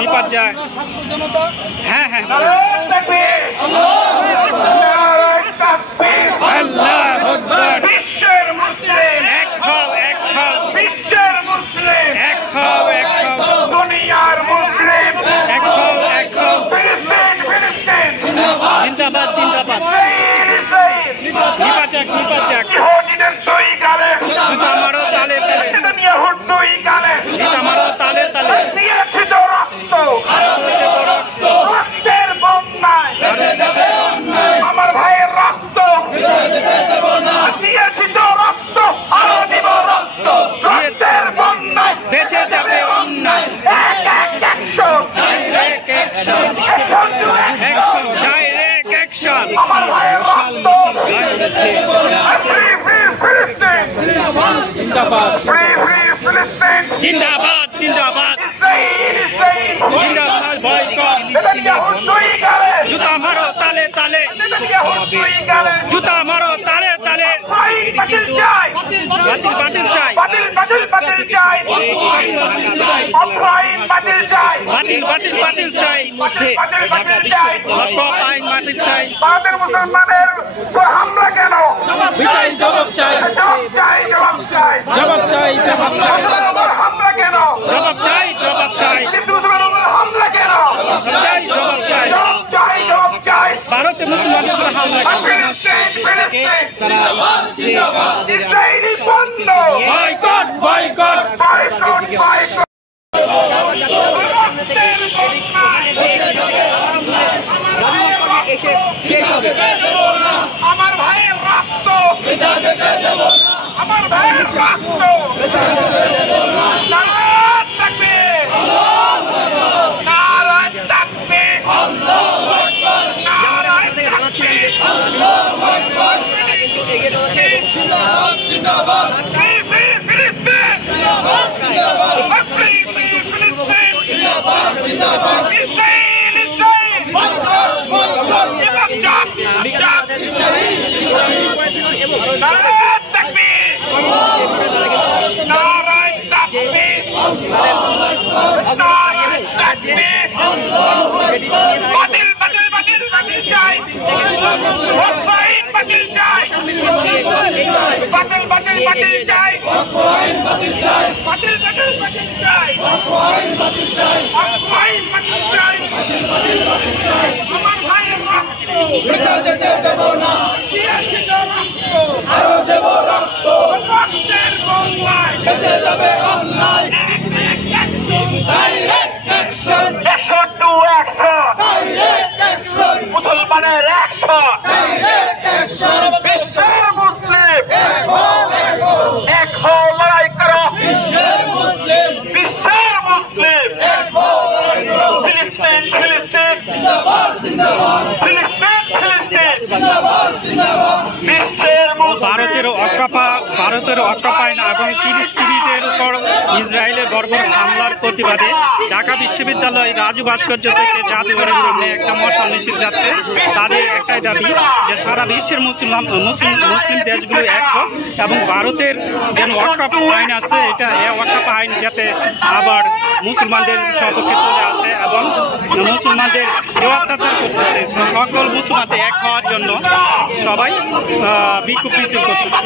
নিপাত যাক। হ্যাঁ হ্যাঁ বিশ্বের মুসলিম এক হও বিশ্বের মুসলিম এক হও দুনিয়ার মুসলিম এক হও ফিলিস্তিন জিন্দাবাদ জিন্দাবাদ। নিপাত যাক ইহুদিদের দুই গালে জুতা মারো তালে তালে নেতানিয়াহুর দুই গালে জুতা মারো তালে তালে দিয়েছি তো রক্ত রক্তের বন্যায় আমার ভাইয়ের রক্ত দিয়েছি তো রক্ত আরো দিব রক্ত রক্তের বন্যায় দেশে যাবে অন্যায় অ্যাকশন অ্যাকশন ডাইরেক্ট অ্যাকশন। আমার ভাইয়ের রক্ত ফিলিস্তিন জিন্দাবাদ ফিলিস্তিন জিন্দাবাদ জিন্দাবাদ ইসরাইল জিন্দাবাদ বয়কট নেতানিয়াহুর দুই গালে জুতা মারো তালে তালে নেতানিয়াহুর দুই গালে জুতা মারো তালে তালে বাতিল চাই বাতিল চাই বাতিল চাই অফলাইন বাতিল চাই বাতিল চাই বাতিল চাই অকপ আইন বাতিল চাই ভারতের মুসলমানের উপর হামলা কেন বিচার জবাব চাই হামলা কেন জবাব চাই হামলা কেন জবাব চাই ভারতে মুসলমানদের উপর হামলা ইসরায়েলি বন্ধ বয়কট আমার ভাইয়ের রক্ত আমার ভাইয়ের রক্ত মুসলমানের অ্যাকশন বিশ্বের মুসলিম এক হও লড়াই করো বিশ্বের মুসলিম ফিলিস্তিন বিশ্বের ভারতের অক্কাপাইন এবং ফিলিস্তিনিদের উপর ইসরায়েলের বর্বর হামলার প্রতিবাদে ঢাকা বিশ্ববিদ্যালয় রাজু ভাস্কর্য থেকে জাদুঘরের সামনে একটা মশাল মিছিল যাচ্ছে। তাদের একটাই দাবি যে সারা বিশ্বের মুসলিম দেশগুলো এক হোক এবং ভারতের যে ওয়াকফ আইন আছে এটা ওয়াকফ আইন যাতে আবার মুসলমানদের সপক্ষে চলে আসে এবং মুসলমানদের যে অত্যাচার করতেছে সকল মুসলমানদের এক হওয়ার জন্য সবাই বিক্ষোভ মিছিল করতেছে।